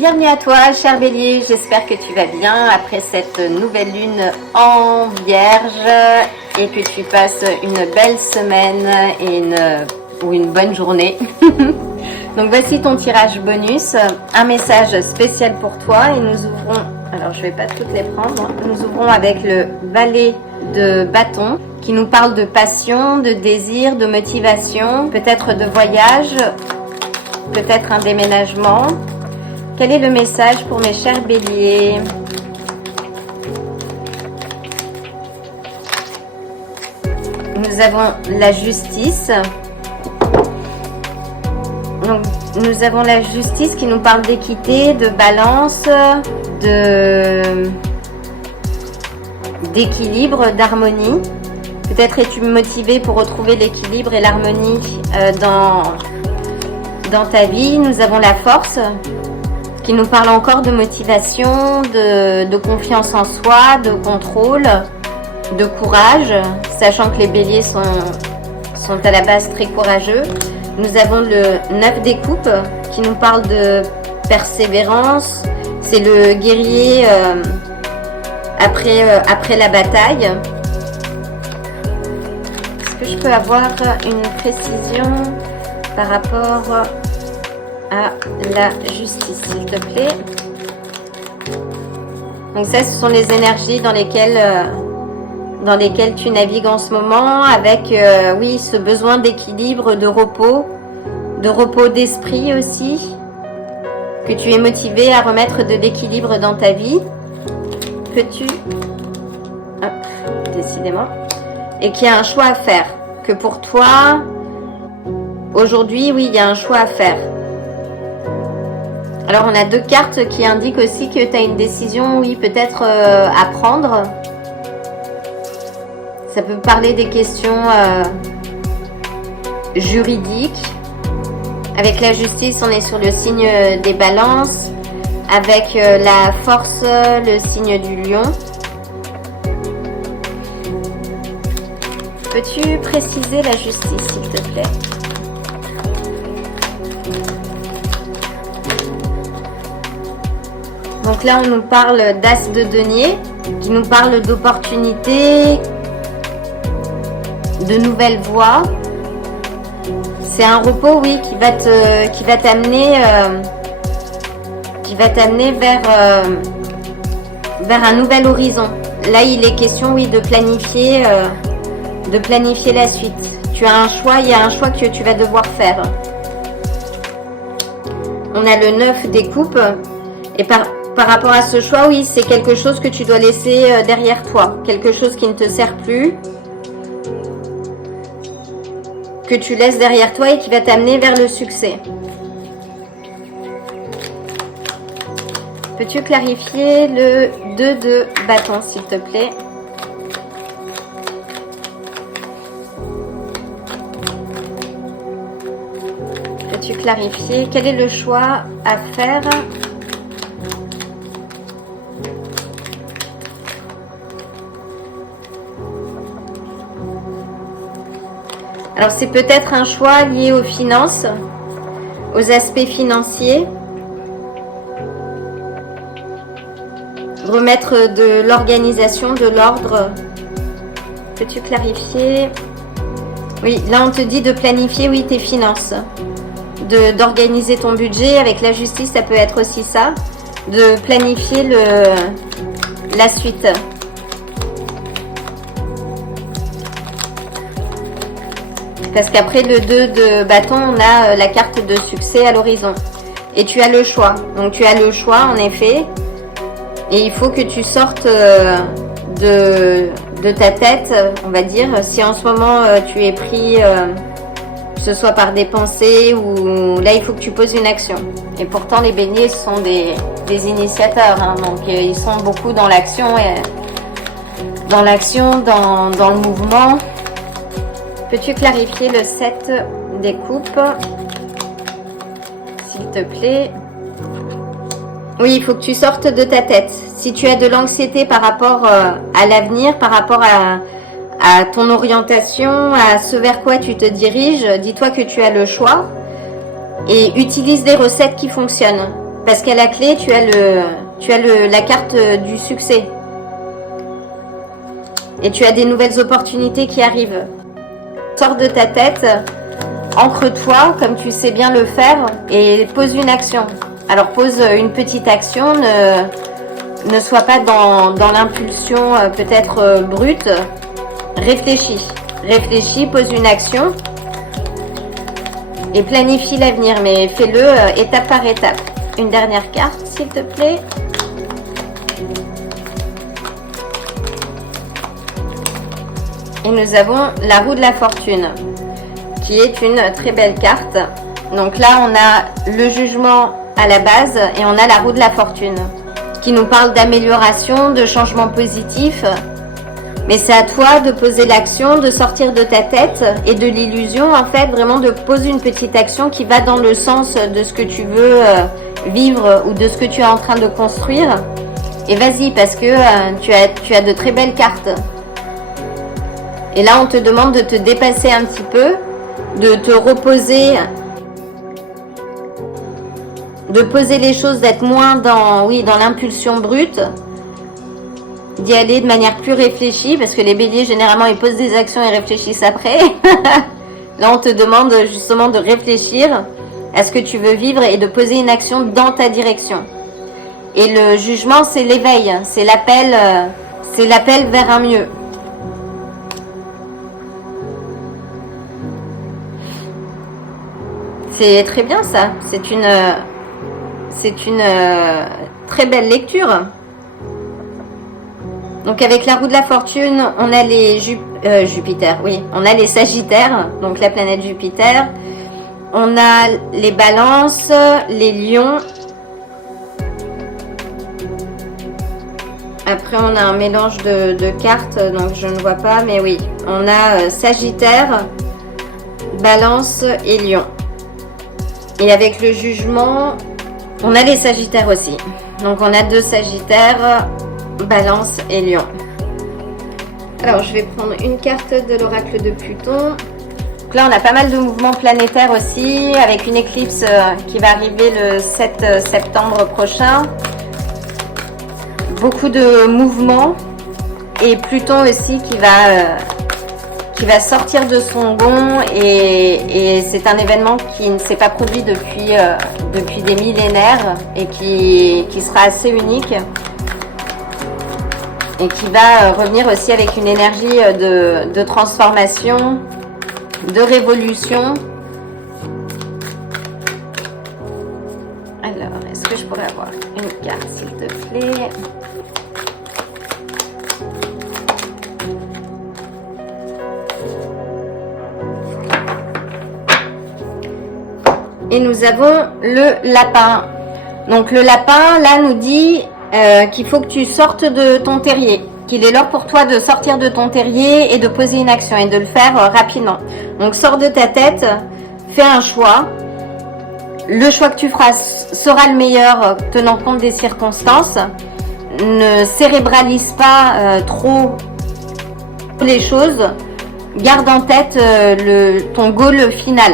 Bienvenue à toi, cher Bélier, j'espère que tu vas bien après cette nouvelle lune en Vierge et que tu passes une belle semaine et une bonne journée. Donc voici ton tirage bonus, un message spécial pour toi et nous ouvrons, alors je vais pas toutes les prendre, nous ouvrons avec le valet de bâton qui nous parle de passion, de désir, de motivation, peut-être de voyage, peut-être un déménagement. Quel est le message pour mes chers béliers? Nous avons la justice. Donc, nous avons la justice qui nous parle d'équité, de balance, d'équilibre, d'harmonie. Peut-être es-tu motivé pour retrouver l'équilibre et l'harmonie dans ta vie. Nous avons la force qui nous parle encore de motivation, de confiance en soi, de contrôle, de courage, sachant que les béliers sont à la base très courageux. Nous avons le 9 des coupes qui nous parle de persévérance. C'est le guerrier après la bataille. Est-ce que je peux avoir une précision par rapport à la justice, s'il te plaît? Donc ça, ce sont les énergies dans lesquelles tu navigues en ce moment, avec oui, ce besoin d'équilibre, de repos d'esprit aussi, que tu es motivé à remettre de l'équilibre dans ta vie, décidément, et qu'il y a un choix à faire, que pour toi aujourd'hui, oui, il y a un choix à faire. Alors, on a deux cartes qui indiquent aussi que tu as une décision, oui, peut-être à prendre. Ça peut parler des questions juridiques. Avec la justice, on est sur le signe des balances. Avec la force, le signe du lion. Peux-tu préciser la justice, s'il te plaît ? Donc là, on nous parle d'as de denier, qui nous parle d'opportunités, de nouvelles voies. C'est un repos, oui, qui va t'amener vers un nouvel horizon. Là, il est question, oui, de planifier la suite. Tu as un choix, il y a un choix que tu vas devoir faire. On a le 9 des coupes, et par rapport à ce choix, oui, c'est quelque chose que tu dois laisser derrière toi. Quelque chose qui ne te sert plus. Que tu laisses derrière toi et qui va t'amener vers le succès. Peux-tu clarifier le 2 de bâton, s'il te plaît? Peux-tu clarifier quel est le choix à faire? Alors, c'est peut-être un choix lié aux finances, aux aspects financiers. Remettre de l'organisation, de l'ordre. Peux-tu clarifier? Oui, là, on te dit de planifier, oui, tes finances. D'organiser ton budget. Avec la justice, ça peut être aussi ça. De planifier la suite. Parce qu'après le 2 de bâton, on a la carte de succès à l'horizon. Et tu as le choix. Donc tu as le choix, en effet. Et il faut que tu sortes de ta tête, on va dire. Si en ce moment tu es pris, que ce soit par des pensées ou... Là, il faut que tu poses une action. Et pourtant, les béliers sont des initiateurs. Hein, donc ils sont beaucoup dans l'action, dans le mouvement. Peux-tu clarifier le 7 des coupes, s'il te plaît? Oui, il faut que tu sortes de ta tête. Si tu as de l'anxiété par rapport à l'avenir, par rapport à ton orientation, à ce vers quoi tu te diriges, dis-toi que tu as le choix et utilise des recettes qui fonctionnent. Parce qu'à la clé, tu as la carte du succès. Et tu as des nouvelles opportunités qui arrivent. Sors de ta tête, ancre-toi comme tu sais bien le faire et pose une action. Alors pose une petite action, ne sois pas dans l'impulsion peut-être brute. Réfléchis. Réfléchis, pose une action et planifie l'avenir, mais fais-le étape par étape. Une dernière carte, s'il te plaît. Et nous avons la roue de la fortune, qui est une très belle carte. Donc là, on a le jugement à la base et on a la roue de la fortune, qui nous parle d'amélioration, de changement positif. Mais c'est à toi de poser l'action, de sortir de ta tête et de l'illusion, en fait, vraiment de poser une petite action qui va dans le sens de ce que tu veux vivre ou de ce que tu es en train de construire. Et vas-y, parce que tu as de très belles cartes. Et là, on te demande de te dépasser un petit peu, de te reposer, de poser les choses, d'être moins dans l'impulsion brute, d'y aller de manière plus réfléchie, parce que les béliers, généralement, ils posent des actions et réfléchissent après. Là, on te demande justement de réfléchir à ce que tu veux vivre et de poser une action dans ta direction. Et le jugement, c'est l'éveil, c'est l'appel vers un mieux. C'est très bien ça, c'est une très belle lecture. Donc avec la roue de la fortune, on a les Jupiter, oui, on a les Sagittaires, donc la planète Jupiter. On a les Balances, les Lions. Après on a un mélange de cartes, donc je ne vois pas, mais oui, on a Sagittaire, Balance et Lion. Et avec le jugement, on a les Sagittaires aussi. Donc on a 2 Sagittaires, Balance et Lion. Alors je vais prendre une carte de l'oracle de Pluton. Donc là on a pas mal de mouvements planétaires aussi, avec une éclipse qui va arriver le 7 septembre prochain. Beaucoup de mouvements. Et Pluton aussi qui va sortir de son gond et c'est un événement qui ne s'est pas produit depuis des millénaires et qui sera assez unique et qui va revenir aussi avec une énergie de transformation, de révolution. Alors, est-ce que je pourrais avoir une carte s'il te plaît ? Et nous avons le lapin. Donc le lapin, là, nous dit qu'il faut que tu sortes de ton terrier. Qu'il est l'heure pour toi de sortir de ton terrier et de poser une action et de le faire rapidement. Donc sors de ta tête, fais un choix. Le choix que tu feras sera le meilleur tenant compte des circonstances. Ne cérébralise pas trop les choses. Garde en tête ton goal final.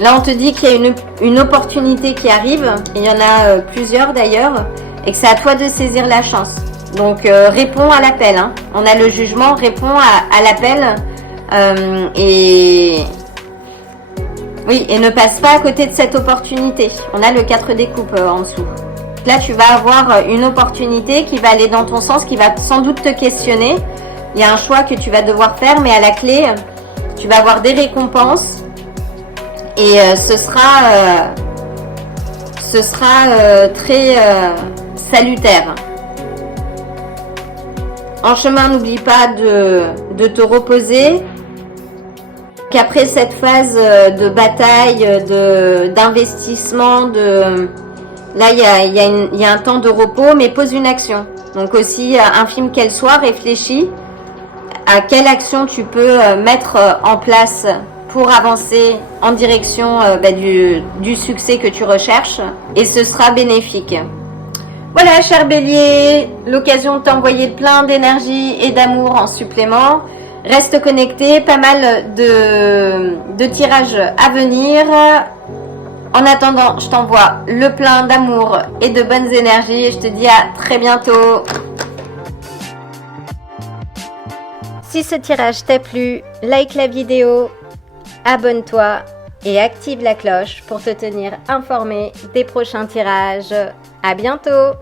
Là, on te dit qu'il y a une opportunité qui arrive. Il y en a plusieurs d'ailleurs. Et que c'est à toi de saisir la chance. Donc, réponds à l'appel. Hein. On a le jugement, réponds à l'appel. Et ne passe pas à côté de cette opportunité. On a le 4 des coupes en dessous. Là, tu vas avoir une opportunité qui va aller dans ton sens, qui va sans doute te questionner. Il y a un choix que tu vas devoir faire, mais à la clé, tu vas avoir des récompenses. Et ce sera très salutaire. En chemin, n'oublie pas de te reposer. Qu'après cette phase de bataille, d'investissement, là il y a un temps de repos, mais pose une action. Donc aussi, infime qu'elle soit, réfléchis à quelle action tu peux mettre en place pour avancer en direction du succès que tu recherches, et ce sera bénéfique. Voilà, cher Bélier, l'occasion de t'envoyer plein d'énergie et d'amour en supplément. Reste connecté, pas mal de tirages à venir. En attendant, je t'envoie le plein d'amour et de bonnes énergies et je te dis à très bientôt. Si ce tirage t'a plu, like la vidéo, abonne-toi et active la cloche pour te tenir informé des prochains tirages. À bientôt!